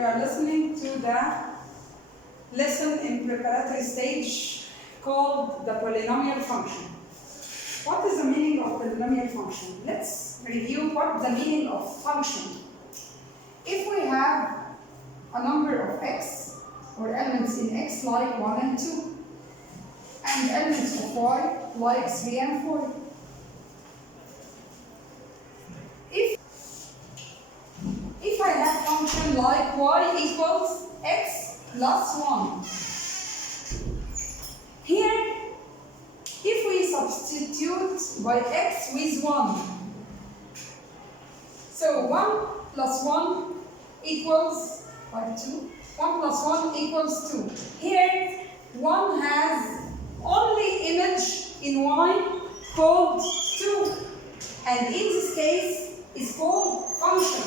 we are listening to the lesson in preparatory stage called the polynomial function. What is the meaning of polynomial function? Let's review what the meaning of function. If we have a number of x or elements in x like 1 and 2 and elements of y like 3 and 4. If I have function like y equals x plus 1, here if we substitute by x with 1, so 1 plus 1 equals 2, 1 plus 1 equals 2. Here 1 has only image in y called 2, and in this case is called function.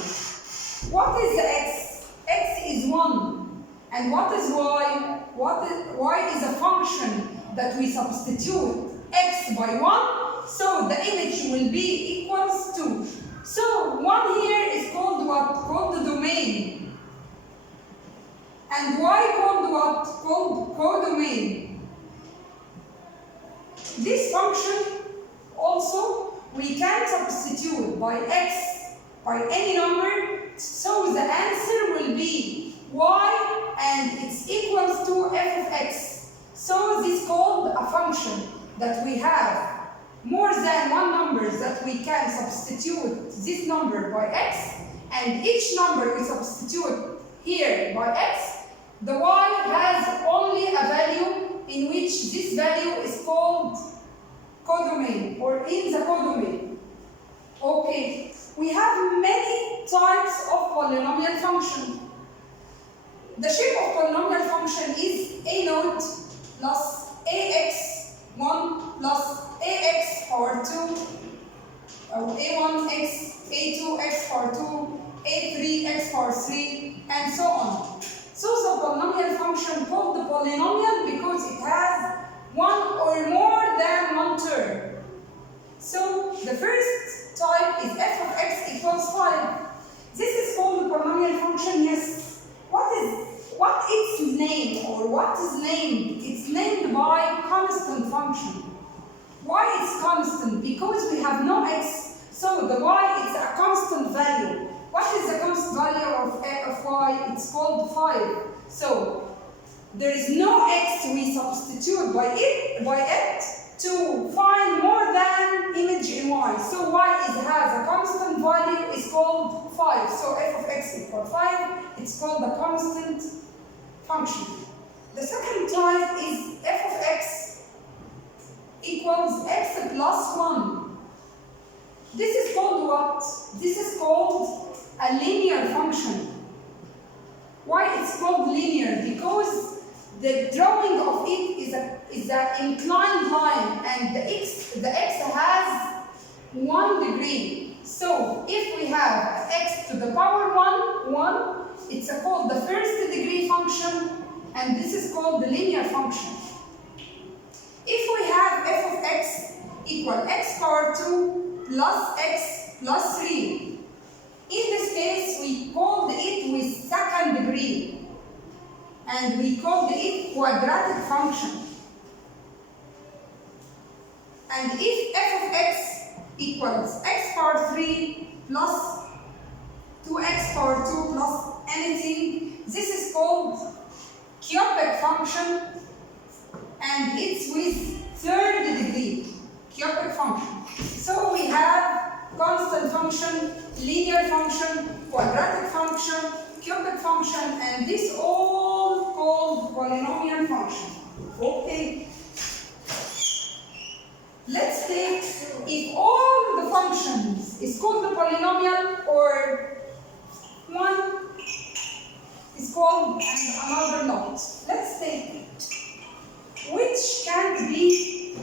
What is x? X is 1. And what is y? Y is a function that we substitute x by 1, so the image will be equals 2. So 1 here is called what? Called the domain. And y called what? Called codomain. This function also we can substitute by x by any number, so the answer will be y and it's equals to f of x. So this is called a function that we have more than one number that we can substitute this number by x, and each number we substitute here by x, the y has only a value in which this value is called codomain or in the codomain. Okay, we have many types of polynomial function. The shape of polynomial function is a naught plus ax1 plus ax power 2, or a1x, a2x power 2, a3x power 3, and so on. So the polynomial function called the polynomial because it has one or more than one term. So the first type is f of x equals 5. This is called the polynomial function, yes. What its name or what is named? It's named by constant function. Why it's constant? Because we have no x, so the y is a constant value. What is the constant value of y? It's called 5. So there is no x, we substitute by it to find more than image in y. So y has a constant value, is called 5. So f of x equals 5, it's called a constant function. The second type is f of x equals x plus 1. This is called what? This is called a linear function. Why it's called linear? Because the drawing of it is an inclined line, and the x has 1 degree. So if we have x to the power 1, it's called the first degree function, and this is called the linear function. If we have f of x equal x power 2 plus x plus 3, in this case we called it with second degree, and we called it quadratic function. And if f of x equals x power 3 plus 2x power 2 plus anything, this is called cubic function, and it's with third degree, cubic function. So we have constant function, linear function, quadratic function, cubic function, and this all called polynomial function. Okay. Let's take if all the functions is called the polynomial, or one is called and another not. Let's take which can be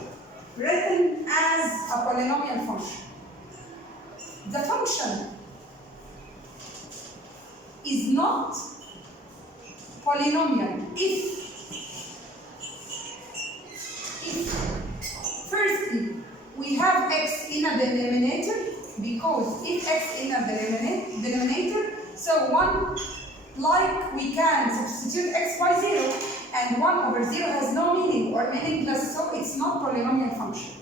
written as a polynomial function. The function is not polynomial if firstly we have x in a denominator, because if x in a denominator, so 1 Like we can substitute x by 0, and 1 over 0 has no meaning or meaningless, so it's not polynomial function.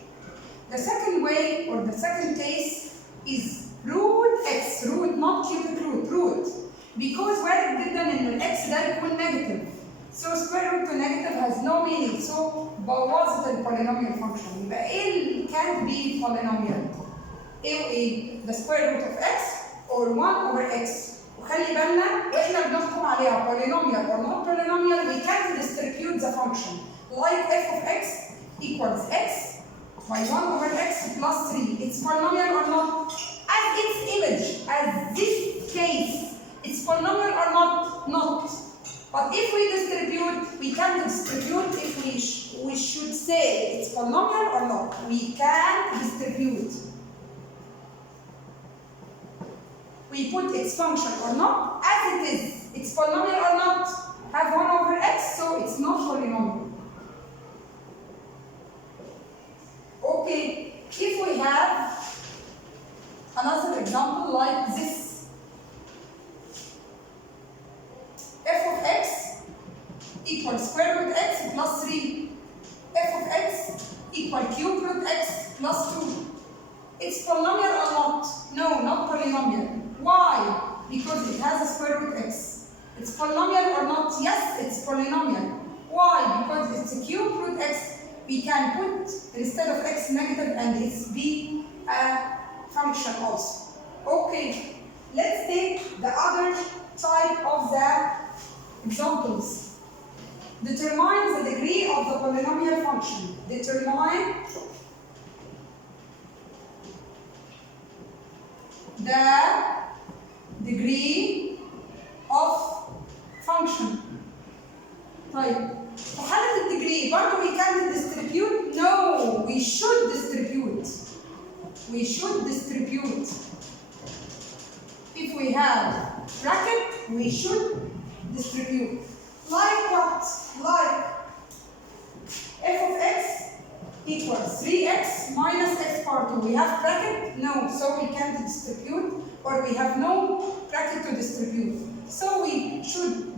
The second way, or the second case, is root x, root, not cubic root, root. Because وارد جدا ان x ده يكون negative. So square root to negative has no meaning, so بوظت البولينوميال function. يبقى ايه اللي can't be polynomial؟ ايه وايه؟ the square root of x or 1 over x. وخلي بالنا واحنا بنحكم عليها polynomial or not polynomial, we can't distribute the function. Like f of x equals x by 1 over x plus 3. It's polynomial or not? As its image, as this case, it's polynomial or not? Not. But if we distribute, we can distribute if we should say it's polynomial or not. We can distribute. We put its function or not as it is. It's polynomial or not? Have 1 over x, so it's not polynomial. Okay, if we have another example like this. F of x equals square root x plus 3. F of x equal cube root x plus 2. It's polynomial or not? No, not polynomial. Why? Because it has a square root x. It's polynomial or not? Yes, it's polynomial. Why? Because it's a cube root x. We can put instead of x negative and it's be a function also. Okay, let's take the other type of the examples. Determine the degree of the polynomial function. Determine the degree of function. طيب في حالة الديجري برضه we can't distribute? No, we should distribute. We should distribute. If we have bracket, we should distribute. Like what? Like f of x equals 3x minus x power 2. We have bracket? No, so we can't distribute, or we have no bracket to distribute. So we should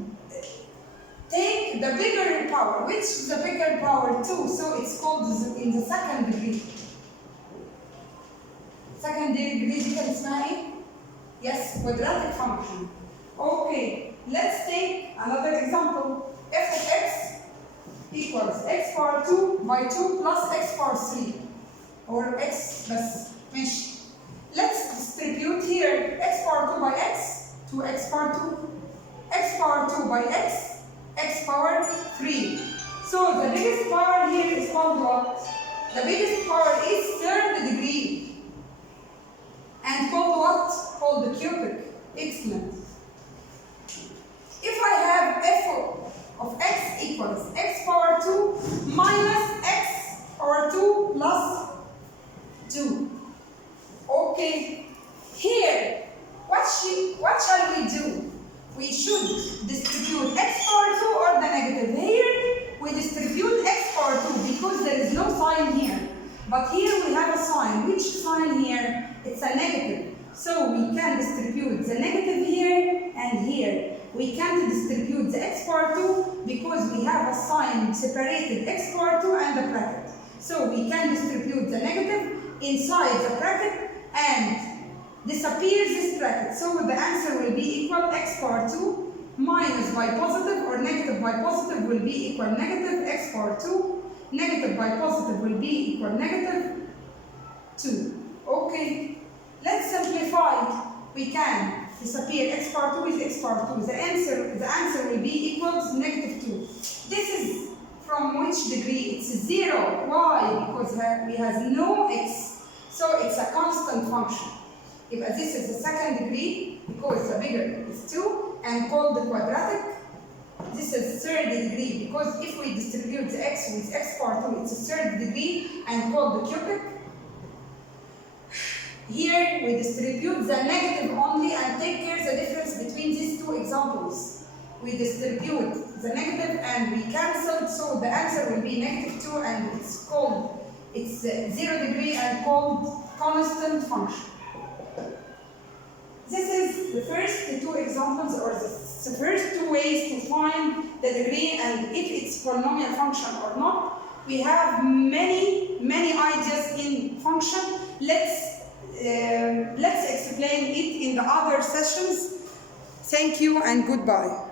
take the bigger power. Which is the bigger power? 2, so it's called in the second degree. Second degree دي كان اسمها ايه؟ Yes, quadratic function. Okay, let's take another example. F of x equals x power 2 by 2 plus x power 3. Or x بس ماشي. Let's distribute here x power 2 by x to x power 2. X power 2 by x, x power 3. So the biggest power here is called what? The biggest power is third degree. And called what? Called the cubic. Excellent. If I have f of x equals x power 2 minus x power 2 plus 2. Okay. Here, what shall we do? We should distribute x power 2 or the negative. Here, we distribute x power 2 because there is no sign here. But here we have a sign. Which sign here? It's a negative. So we can distribute the negative here and here. We can't distribute the x power 2 because we have a sign separated x power 2 and the bracket. So we can distribute the negative inside the bracket and disappear this bracket. So the answer will be equal x power 2 minus by positive or negative by positive will be equal negative x power 2. Negative by positive will be equal negative 2. Okay, let's simplify. We can disappear x power 2 is x power 2. The answer will be equals negative 2. This is from which degree? It's 0. Why? Because we have no x. So it's a constant function. If this is the second degree, because the bigger is 2, and called the quadratic. This is third degree, because if we distribute the x with x power 2, it's a third degree, and called the cubic. Here we distribute the negative only and take care of the difference between these two examples. We distribute the negative and we cancel, so the answer will be negative 2, and it's 0 degree and called constant function. This is the first two examples, or the It's the first two ways to find the degree and if it's polynomial function or not. We have many ideas in function. Let's explain it in the other sessions. Thank you and goodbye.